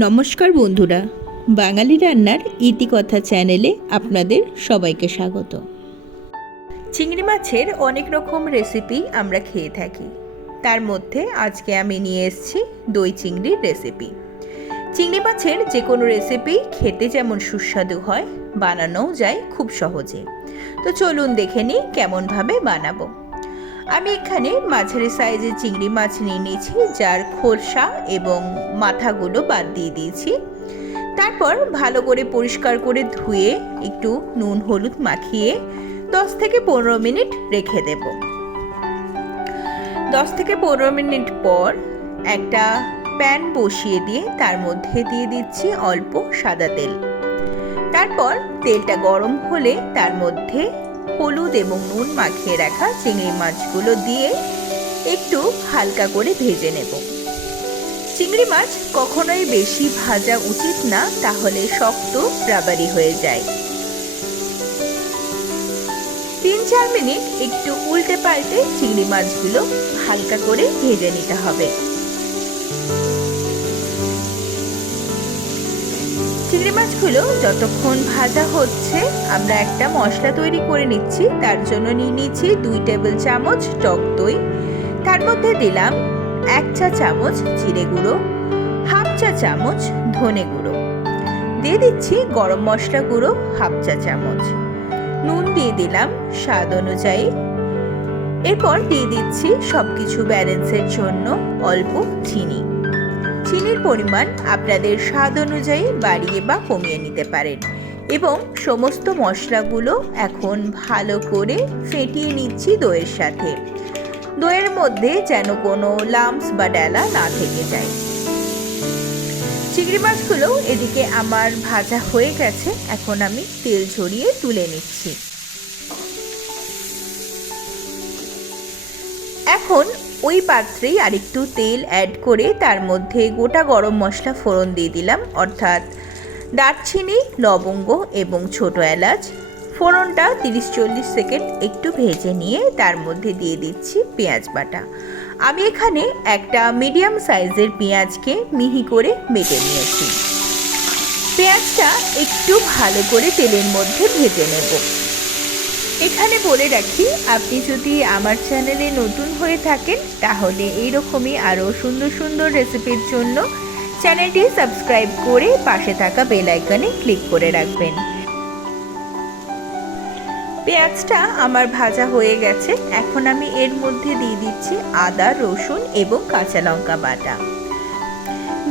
নমস্কার বন্ধুরা, বাঙালি রান্নার ইতিকথা চ্যানেলে আপনাদের সবাইকে স্বাগত। চিংড়ি মাছের অনেক রকম রেসিপি আমরা খেয়ে থাকি। তার মধ্যে আজকে আমি নিয়ে এসেছি দই চিংড়ির রেসিপি। চিংড়ি মাছের যে কোনো রেসিপি খেতে যেমন সুস্বাদু হয়, বানানোও যায় খুব সহজে। তো চলুন দেখে নিই কেমনভাবে বানাবো। আমি এখানে মাঝারি সাইজের চিংড়ি মাছ নিয়ে নিয়েছি, যার খোলসা এবং মাথাগুলো বাদ দিয়ে দিয়েছি। তারপর ভালো করে পরিষ্কার করে ধুয়ে একটু নুন হলুদ মাখিয়ে 10 থেকে 15 মিনিট রেখে দেব। 10 থেকে 15 মিনিট পর একটা প্যান বসিয়ে দিয়ে তার মধ্যে দিয়ে দিচ্ছি অল্প সাদা তেল। তারপর তেলটা গরম হলে তার মধ্যে হলুদ এবং নুন মাখিয়ে রাখা চিংড়ি মাছগুলো দিয়ে একটু হালকা করে ভেজে নেব। চিংড়ি মাছ কখনোই বেশি ভাজা উচিত না, তাহলে শক্ত রাবারি হয়ে যায়। 3-4 মিনিট একটু উল্টে পাল্টে চিংড়ি মাছগুলো হালকা করে ভেজে নিতে হবে। চিংড়ি মাছগুলো যতক্ষণ ভাজা হচ্ছে আমরা একটা মশলা তৈরি করে নিচ্ছি। তার জন্য নিয়ে নিচ্ছি 2 টেবিল চামচ টক দই। তার মধ্যে দিলাম 1 চা চামচ জিরে গুঁড়ো, 1/2 চা চামচ ধনে গুঁড়ো, দিয়ে দিচ্ছি গরম মশলা গুঁড়ো 1/2 চা চামচ, নুন দিয়ে দিলাম স্বাদ অনুযায়ী। এরপর দিয়ে দিচ্ছি সবকিছু ব্যালেন্সের জন্য অল্প চিনি। চিনির পরিমাণ আপনাদের স্বাদ অনুযায়ী বাড়িয়ে বা কমিয়ে নিতে পারেন। এবং সমস্ত মশলাগুলো এখন ভালো করে ফেটিয়ে নিচ্ছি দইয়ের সাথে। দইয়ের মধ্যে যেন কোনো লাম্পস বা ডেলা না থেকে যায়। চিংড়ি মাছগুলো এদিকে আমার ভাজা হয়ে গেছে, এখন আমি তেল ঝরিয়ে তুলে নিচ্ছি। এখন ওই পাত্রেই আরেকটু তেল অ্যাড করে তার মধ্যে গোটা গরম মশলা ফোড়ন দিয়ে দিলাম, অর্থাৎ দারচিনি, লবঙ্গ এবং ছোট এলাচ। ফোড়নটা 30-40 সেকেন্ড একটু ভেজে নিয়ে তার মধ্যে দিয়ে দিচ্ছি পেঁয়াজ বাটা। আমি এখানে একটা মিডিয়াম সাইজের পেঁয়াজকে মিহি করে বেটে নিয়েছি। পেঁয়াজটা একটু ভালো করে তেলের মধ্যে ভেজে নেব। এখানে বলে রাখি, আপনি যদি আমার চ্যানেলে নতুন হয়ে থাকেন তাহলে এইরকমই আরও সুন্দর সুন্দর রেসিপির জন্য চ্যানেলটি সাবস্ক্রাইব করে পাশে থাকা বেল আইকনে ক্লিক করে রাখবেন। পেঁয়াজটা আমার ভাজা হয়ে গেছে, এখন আমি এর মধ্যে দিয়ে দিচ্ছি আদা, রসুন এবং কাঁচা লঙ্কা বাটা।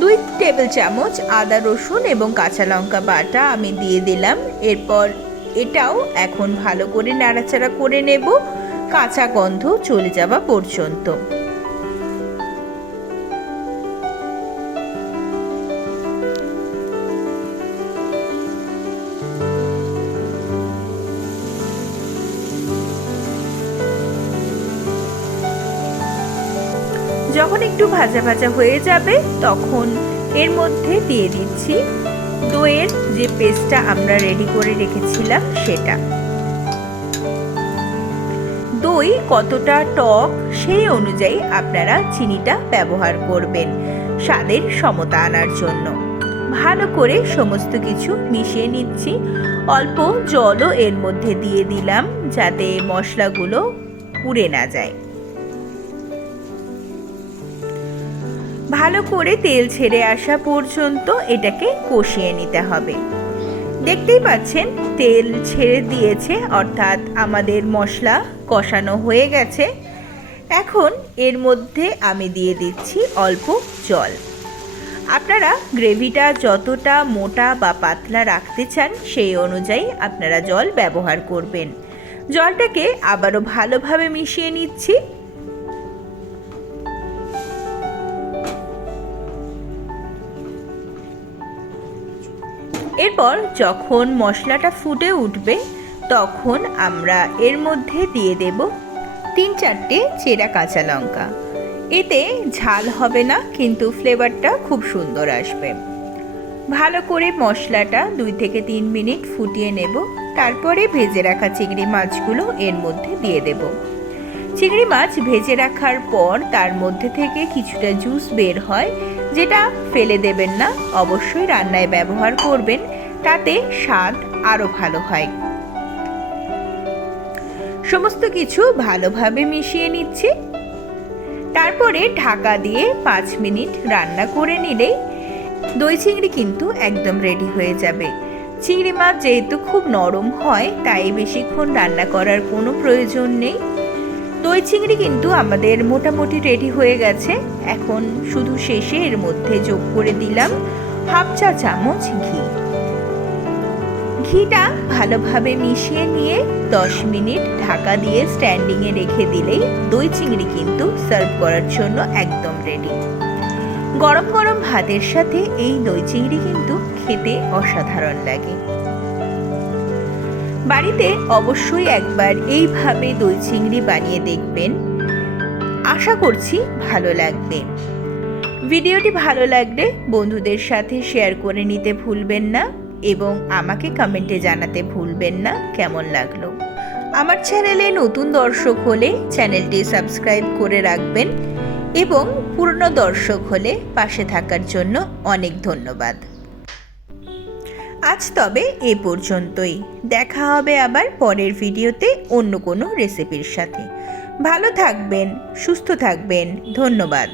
2 টেবিল চামচ আদা, রসুন এবং কাঁচা লঙ্কা বাটা আমি দিয়ে দিলাম। এরপর এটাও এখন ভালো করে নাড়াচাড়া করে নেব কাঁচা গন্ধ চলে যাওয়া পর্যন্ত। যখন একটু ভাজা ভাজা হয়ে যাবে তখন এর মধ্যে দিয়ে দিচ্ছি দইয়ের যে পেস্টটা আমরা রেডি করে রেখেছিলাম সেটা। দই কতটা টক সেই অনুযায়ী আপনারা চিনিটা ব্যবহার করবেন স্বাদের সমতা আনার জন্য। ভালো করে সমস্ত কিছু মিশিয়ে নিচ্ছি। অল্প জলও এর মধ্যে দিয়ে দিলাম যাতে মশলাগুলো পুড়ে না যায়। ভালো করে তেল ছেড়ে আসা পর্যন্ত এটাকে কষিয়ে নিতে হবে। দেখতেই পাচ্ছেন তেল ছেড়ে দিয়েছে, অর্থাৎ আমাদের মশলা কষানো হয়ে গেছে। এখন এর মধ্যে আমি দিয়ে দিচ্ছি অল্প জল। আপনারা গ্রেভিটা যতটা মোটা বা পাতলা রাখতে চান সেই অনুযায়ী আপনারা জল ব্যবহার করবেন। জলটাকে আবারও ভালোভাবে মিশিয়ে নিচ্ছি। এরপর যখন মশলাটা ফুটে উঠবে তখন আমরা এর মধ্যে দিয়ে দেব 3-4টে চেরা কাঁচা লঙ্কা। এতে ঝাল হবে না, কিন্তু ফ্লেভারটা খুব সুন্দর আসবে। ভালো করে মশলাটা 2 থেকে 3 মিনিট ফুটিয়ে নেব। তারপরে ভেজে রাখা চিংড়ি মাছগুলো এর মধ্যে দিয়ে দেব। চিংড়ি মাছ ভেজে রাখার পর তার মধ্যে থেকে কিছুটা জুস বের হয়, যেটা ফেলে দেবেন না, অবশ্যই রান্নায় ব্যবহার করবেন, তাতে স্বাদ আরও ভালো হয়। সমস্ত কিছু ভালোভাবে মিশিয়ে নিচ্ছি। তারপরে ঢাকা দিয়ে 5 মিনিট রান্না করে নিলেই দই চিংড়ি কিন্তু একদম রেডি হয়ে যাবে। চিংড়ি মাছ যেহেতু খুব নরম হয়, তাই বেশিক্ষণ রান্না করার কোনো প্রয়োজন নেই। দই চিংড়ি কিন্তু আমাদের মোটামুটি রেডি হয়ে গেছে। এখন শুধু শেষে এর মধ্যে যোগ করে দিলাম 1/2 চা চামচ ঘি। ঘিটা ভালোভাবে মিশিয়ে নিয়ে 10 মিনিট ঢাকা দিয়ে স্ট্যান্ডিংয়ে রেখে দিলেই দই চিংড়ি কিন্তু সার্ভ করার জন্য একদম রেডি। গরম গরম ভাতের সাথে এই দই চিংড়ি কিন্তু খেতে অসাধারণ লাগে। বাড়িতে অবশ্যই একবার এইভাবে দই চিংড়ি বানিয়ে দেখবেন, আশা করছি ভালো লাগবে। ভিডিওটি ভালো লাগলে বন্ধুদের সাথে শেয়ার করে নিতে ভুলবেন না এবং আমাকে কমেন্টে জানাতে ভুলবেন না কেমন লাগলো। আমার চ্যানেলে নতুন দর্শক হলে চ্যানেলটি সাবস্ক্রাইব করে রাখবেন এবং পুরনো দর্শক হলে পাশে থাকার জন্য অনেক ধন্যবাদ। আজ তবে এ পর্যন্তই। দেখা হবে আবার পরের ভিডিওতে অন্য কোনো রেসিপির সাথে। ভালো থাকবেন, সুস্থ থাকবেন। ধন্যবাদ।